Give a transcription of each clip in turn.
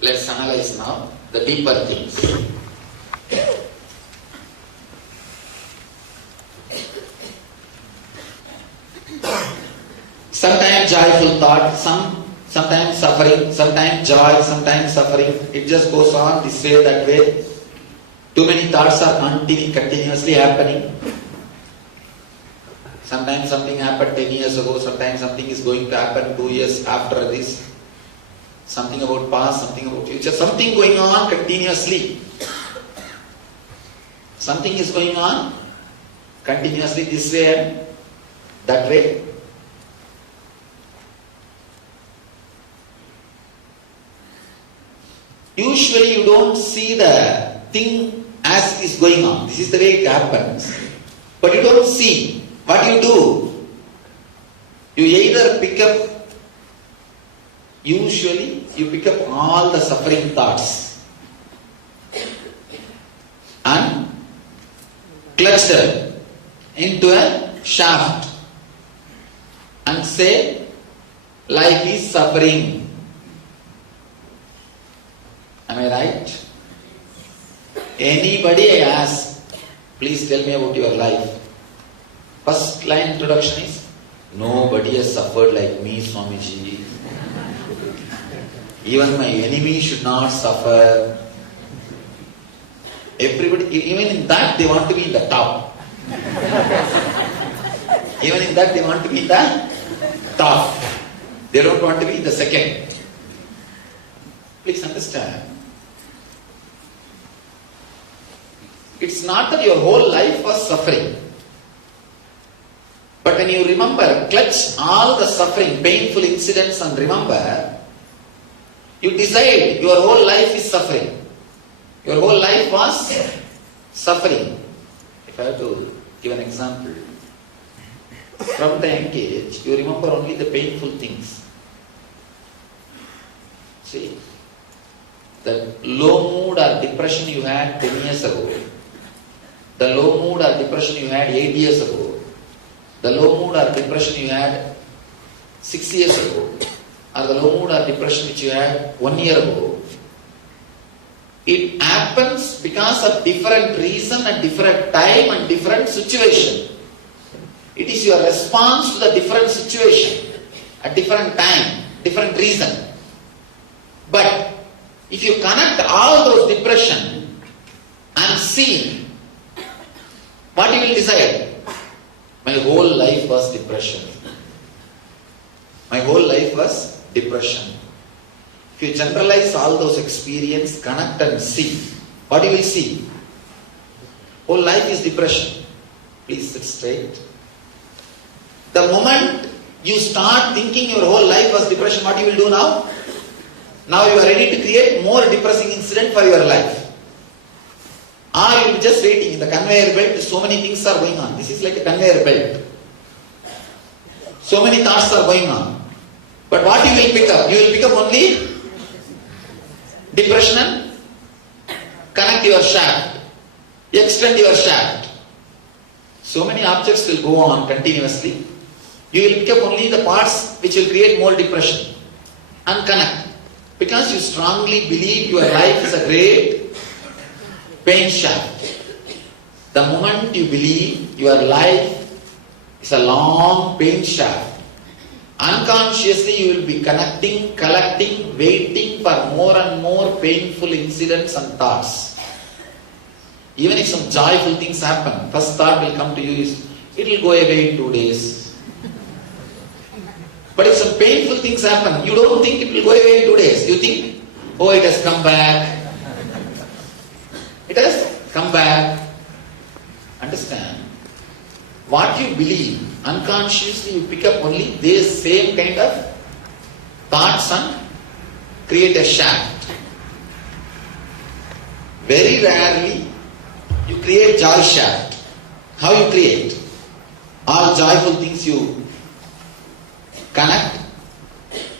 Let's analyze now the deeper things. Sometimes joyful thought, sometimes suffering, sometimes joy, sometimes suffering. It just goes on this way, that way. Too many thoughts are continuously happening. Sometimes something happened 10 years ago, sometimes something is going to happen 2 years after this. Something about past, something about future, something going on continuously. Something is going on continuously this way and that way. Usually you don't see the thing as it is going on. This is the way it happens. But you don't see. What do? You either pick up, usually you pick up all the suffering thoughts and clutch them into a shaft and say, life is suffering. Am I right? Anybody I ask, please tell me about your life. First line introduction is, nobody has suffered like me, Swamiji. Even my enemy should not suffer. Everybody, even in that they want to be in the top. Even in that they want to be in the top. They don't want to be in the second. Please understand. It's not that your whole life was suffering. But when you remember, clutch all the suffering, painful incidents and remember, you decide your whole life is suffering. Your whole life was suffering. If I have to give an example, from the young age, you remember only the painful things. See, the low mood or depression you had 10 years ago, the low mood or depression you had 8 years ago, the low mood or depression you had 6 years ago, or the low mood or depression which you had 1 year ago, it happens because of different reason and different time and different situation. It is your response to the different situation at different time, different reason. But if you connect all those depression and see, what you will decide? My whole life was depression. My whole life was depression. If you generalize all those experiences, connect and see, what you will see? Whole life is depression. Please sit straight. The moment you start thinking your whole life was depression, what you will do now? Now you are ready to create more depressing incident for your life. Or you will be just waiting in the conveyor belt, so many things are going on. This is like a conveyor belt. So many thoughts are going on. But what you will pick up? You will pick up only depression and connect your shaft. Extend your shaft. So many objects will go on continuously. You will pick up only the parts which will create more depression and connect. Because you strongly believe your life is a great pain shaft. The moment you believe your life is a long pain shaft, unconsciously you will be connecting, collecting, waiting for more and more painful incidents and thoughts. Even if some joyful things happen, first thought will come to you is, it will go away in 2 days. But if some painful things happen, you don't think it will go away in 2 days. You think, oh, it has come back. It has come back. Understand? What you believe, unconsciously you pick up only this same kind of thoughts and create a shaft. Very rarely you create joy shaft. How you create? All joyful things you connect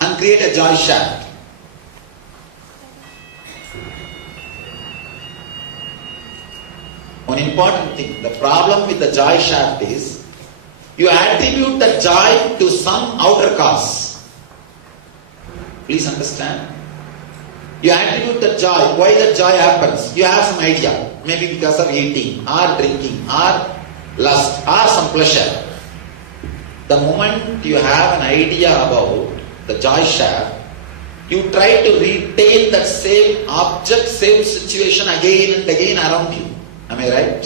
and create a joy shaft. One important thing, the problem with the joy shaft is, you attribute the joy to some outer cause. Please understand. You attribute the joy. Why that joy happens? You have some idea. Maybe because of eating, or drinking, or lust, or some pleasure. The moment you have an idea about the joy shaft, you try to retain that same object, same situation again and again around you. Am I right?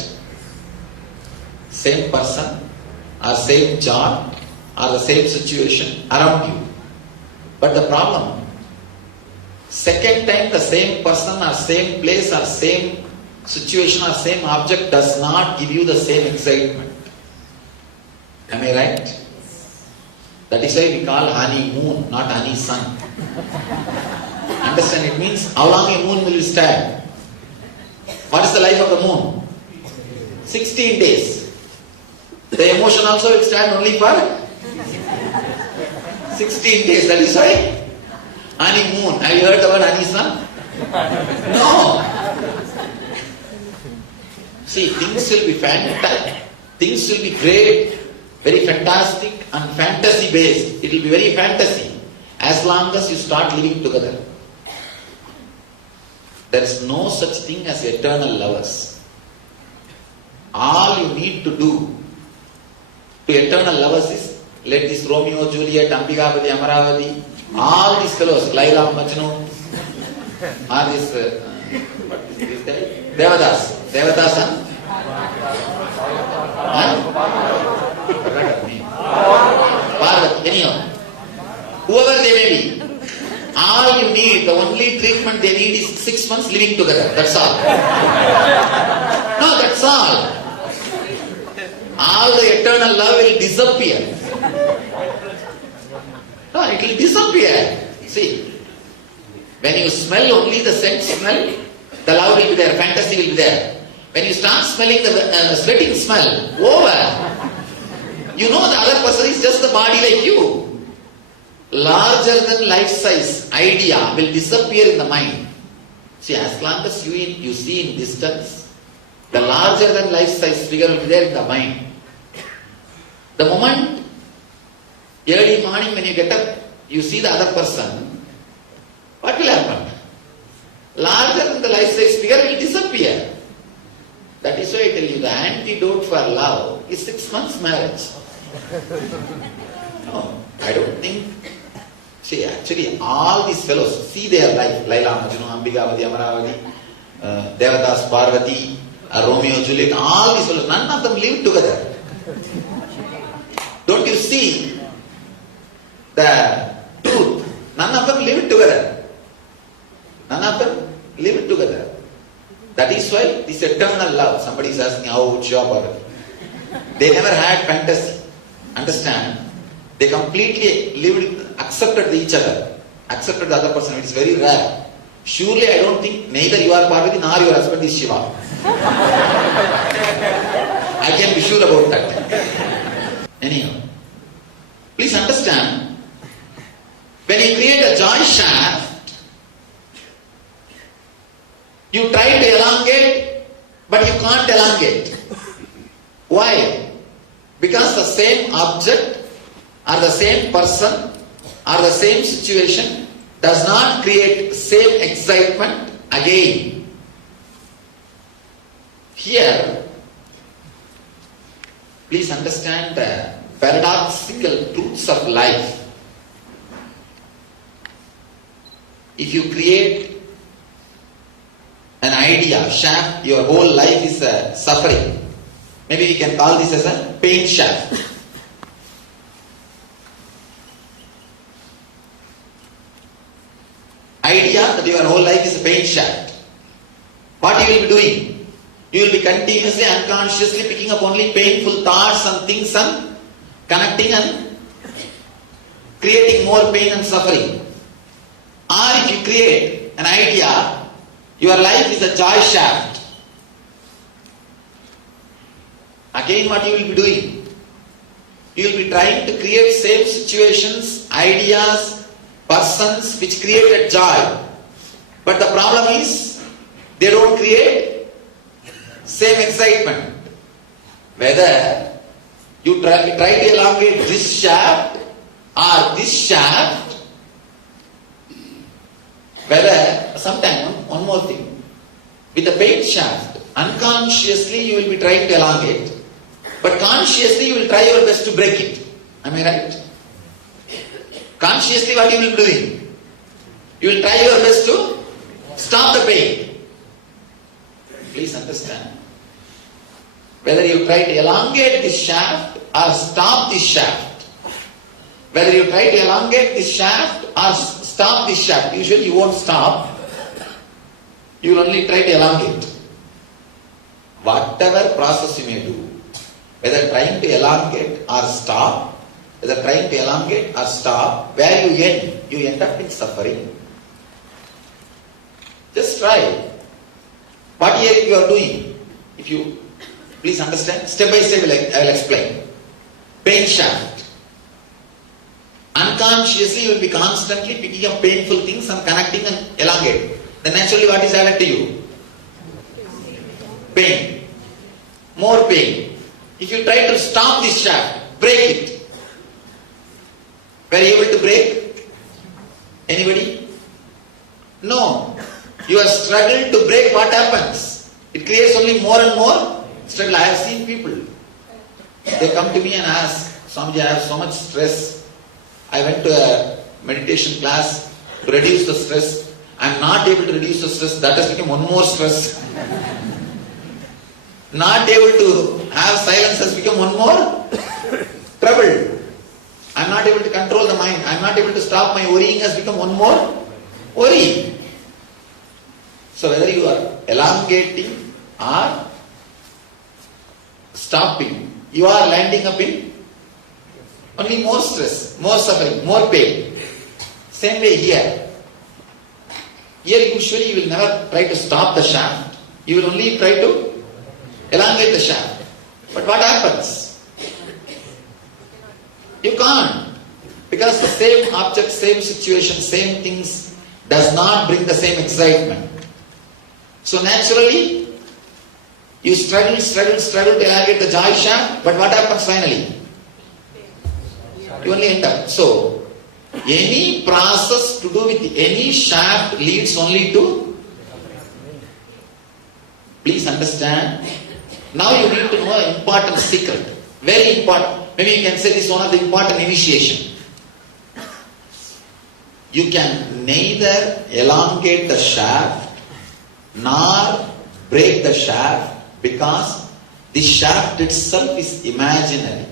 Same person, or same job, or the same situation around you. But the problem, second time the same person or same place or same situation or same object does not give you the same excitement. Am I right? That is why we call honey moon, not honey sun. Understand? It means how long a moon will stand. What is the life of the moon? 16 days. The emotion also will stand only for 16 days. That is why honeymoon. Have you heard the word honey sun? No. See, things will be fantastic. Things will be great, very fantastic and fantasy based. It will be very fantasy as long as you start living together. There is no such thing as eternal lovers. All you need to do to eternal lovers is let this Romeo, Juliet, Ambikapati, Amaravati, all these fellows, Laila, Majnu, all this, what is this guy? Devadas. Devadas, huh? Parvati, anyhow. Whoever they may be, all you need, the only treatment they need is 6 months living together. That's all. No, that's all. All the eternal love will disappear. No, it will disappear. See, when you smell only the scent smell, the love will be there, fantasy will be there. When you start smelling the sweating smell, over. You know the other person is just the body like you. Larger than life size idea will disappear in the mind. See, as long as you see in distance, the larger than life size figure will be there in the mind. The moment, early morning when you get up, you see the other person, what will happen? Larger than the life size figure will disappear. That is why I tell you, the antidote for love is 6 months marriage. No, I don't think. See, actually, all these fellows, see their life. Laila, Majnu, Ambikapati, Amaravati, Devadas, Parvati, Romeo, Juliet, all these fellows, none of them live together. Don't you see the truth? None of them live together. None of them live together. That is why this eternal love. Somebody is asking how it's your Parvati. They never had fantasy. Understand? They completely lived, accepted each other, accepted the other person. It is very rare. Surely I don't think neither you are Parvati nor your husband is Shiva. I can be sure about that. Anyhow, please understand, when you create a joy shaft, you try to elongate, but you can't elongate. Why? Because the same object or the same person or the same situation does not create same excitement again. Here, please understand the paradoxical truths of life. If you create an idea, shaft, your whole life is suffering. Maybe we can call this as a pain shaft. Idea that your whole life is a pain shaft. What you will be doing? You will be continuously, unconsciously picking up only painful thoughts and things and connecting and creating more pain and suffering. Or if you create an idea, your life is a joy shaft. Again, what you will be doing? You will be trying to create same situations, ideas, persons which created joy. But the problem is, they don't create same excitement. Whether you try to elongate this shaft or this shaft, whether sometime, one more thing. With the paint shaft, unconsciously you will be trying to elongate, but consciously you will try your best to break it. Am I right? Consciously what you will be doing? You will try your best to stop the pain. Please understand. Whether you try to elongate this shaft or stop this shaft, whether you try to elongate this shaft or stop this shaft, usually you won't stop. You will only try to elongate. Whatever process you may do, whether trying to elongate or stop, whether trying to elongate or stop, where you end up in suffering. Just try. What here you are doing? If you please understand, step by step I will explain. Pain shaft. Unconsciously you will be constantly picking up painful things and connecting and elongating. Then naturally what is added to you? Pain. More pain. If you try to stop this shaft, break it. Were you able to break? Anybody? No. You are struggling to break, what happens? It creates only more and more struggle. I have seen people. They come to me and ask, Swamiji, I have so much stress. I went to a meditation class to reduce the stress. I am not able to reduce the stress. That has become one more stress. Not able to have silence has become one more trouble. I am not able to control the mind. I am not able to stop my worrying has become one more worry. So whether you are elongating or stopping, you are landing up in only more stress, more suffering, more pain. Same way here. Here usually you will never try to stop the shaft. You will only try to elongate the shaft. But what happens? You can't. Because the same object, same situation, same things does not bring the same excitement. So naturally, you struggle to elongate the joy shaft, but what happens finally? You only end up. So, any process to do with any shaft leads only to. Please understand. Now you need to know an important secret. Very important. Maybe you can say this is one of the important initiation. You can neither elongate the shaft nor break the shaft because the shaft itself is imaginary.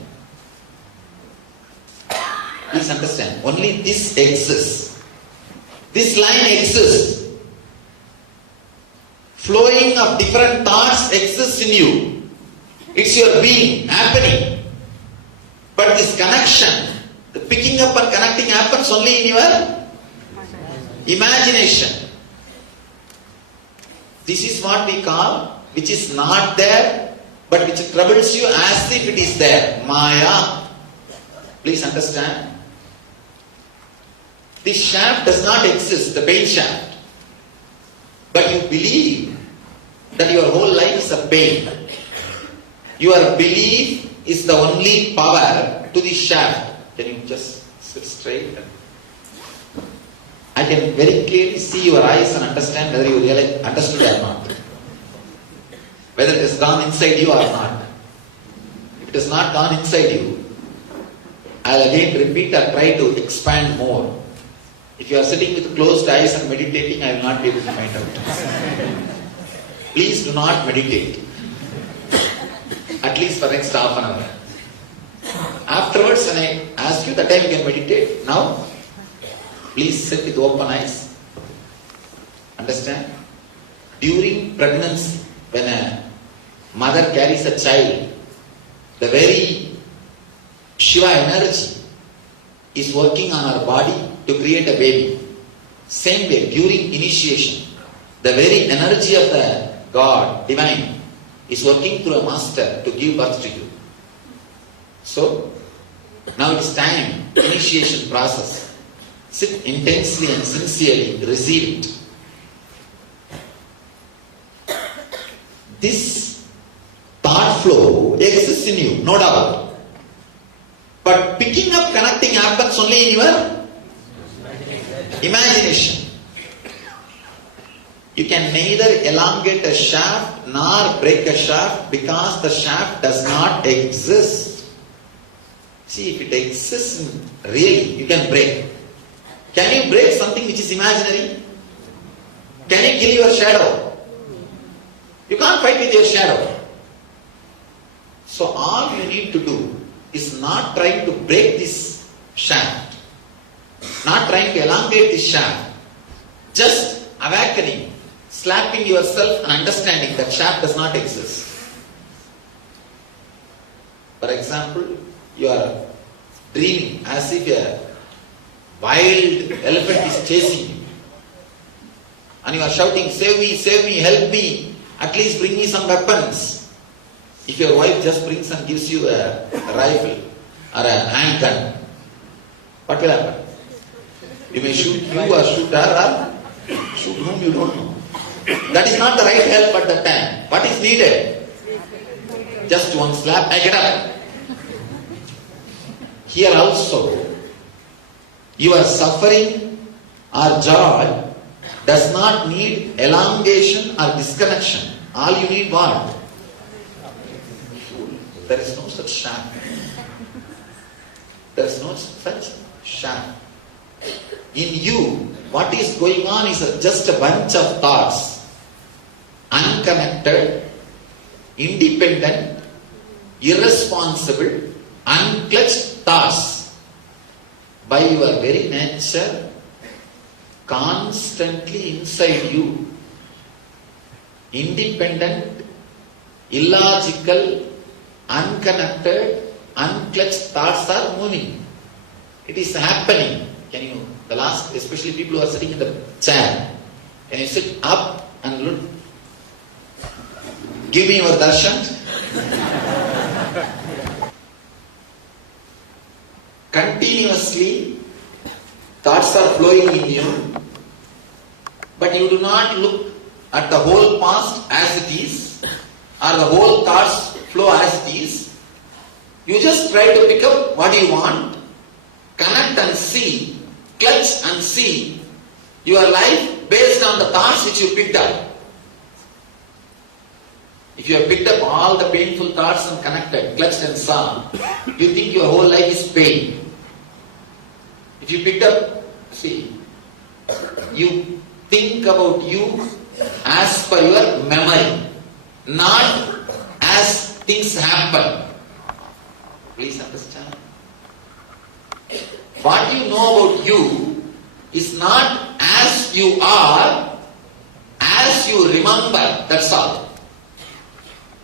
Please understand. Only this exists. This line exists. Flowing of different thoughts exists in you. It's your being happening. But this connection, the picking up and connecting happens only in your imagination. This is what we call, which is not there, but which troubles you as if it is there. Maya. Please understand. This shaft does not exist, the pain shaft. But you believe that your whole life is a pain. Your belief is the only power to the shaft. Can you just sit straight? I can very clearly see your eyes and understand whether you really understood or not. Whether it has gone inside you or not. If it has not gone inside you, I'll again repeat or try to expand more. If you are sitting with closed eyes and meditating, I will not be able to find out. Please do not meditate. At least for the next half an hour. Afterwards, when I ask you, that time you can meditate. Now, please sit with open eyes. Understand? During pregnancy, when a mother carries a child, the very Shiva energy is working on her body to create a baby. Same way, during initiation, the very energy of the God, divine, is working through a master to give birth to you. So, now it is time, initiation process. Sit intensely and sincerely, receive it. This thought flow exists in you, no doubt. But picking up, connecting happens only in your imagination. You can neither elongate a shaft nor break a shaft because the shaft does not exist. See, if it exists really, you can break. Can you break something which is imaginary? Can you kill your shadow? You can't fight with your shadow. So all you need to do is not trying to break this shaft, not trying to elongate this shaft, just awakening, slapping yourself and understanding that shaft does not exist. For example, you are dreaming as if a wild elephant is chasing you. And you are shouting, save me, help me, at least bring me some weapons. If your wife just brings and gives you a rifle or a handgun, what will happen? You may shoot you or shoot her or shoot whom you don't know. That is not the right help at that time. What is needed? Just one slap, I get up. Here also, your suffering or joy does not need elongation or disconnection. All you need what? There is no such shaft. There is no such shaft. In you, what is going on is just a bunch of thoughts. Unconnected, independent, irresponsible, unclutched thoughts. By your very nature, constantly inside you, independent, illogical, unconnected, unclutched thoughts are moving. It is happening. Can you, the last, especially people who are sitting in the chair, can you sit up and look? Give me your darshan. Continuously, thoughts are flowing in you, but you do not look at the whole past as it is, or the whole thoughts flow as it is. You just try to pick up what you want, connect and see, clutch and see your life based on the thoughts which you picked up. If you have picked up all the painful thoughts and connected, clutched and saw, you think your whole life is pain. If you picked up, see, you think about you as per your memory, not as things happen. Please understand. What you know about you is not as you are, as you remember, that's all.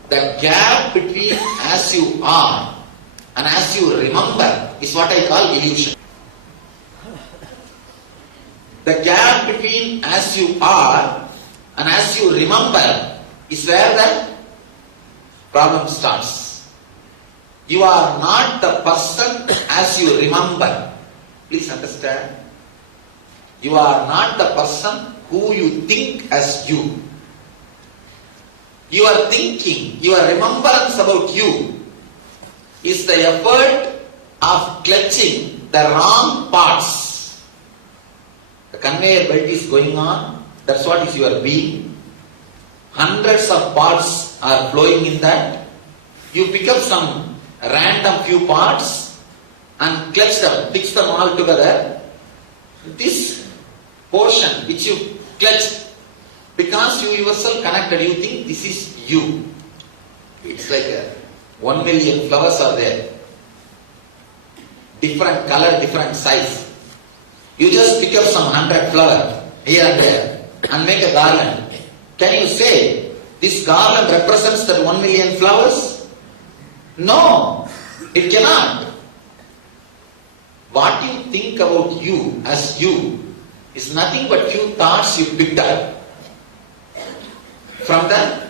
The gap between as you are and as you remember is what I call illusion. The gap between as you are and as you remember is where the problem starts. You are not the person as you remember. Please understand. You are not the person who you think as you. Your thinking, your remembrance about you is the effort of clutching the wrong parts. The conveyor belt is going on, that's what is your being. Hundreds of parts are flowing in that. You pick up some random few parts and clutch them, fix them all together. This portion which you clutched, because you yourself connected, you think this is you. It's like 1 million flowers are there. Different color, different size. You just pick up some 100 flowers here and there and make a garland. Can you say this garland represents that 1 million flowers? No, it cannot. What you think about you as you is nothing but few thoughts you picked up from the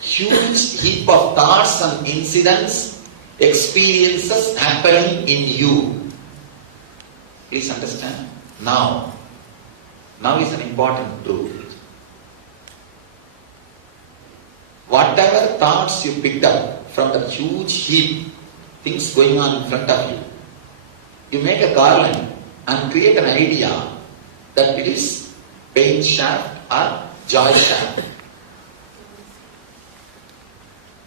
huge heap of thoughts and incidents, experiences happening in you. Please understand. Now is an important truth. Whatever thoughts you picked up from the huge heap, things going on in front of you, you make a garland and create an idea that it is paint shaft or joy share.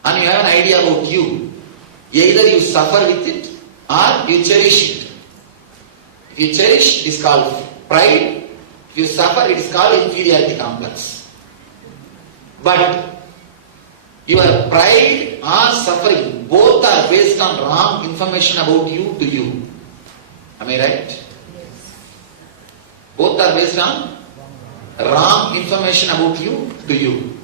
And you have an idea about you. Either you suffer with it or you cherish it. If you cherish, it is called pride. If you suffer, it is called inferiority complex. But your pride or suffering, both are based on wrong information about you to you. Am I right? Both are based on wrong information about you to you.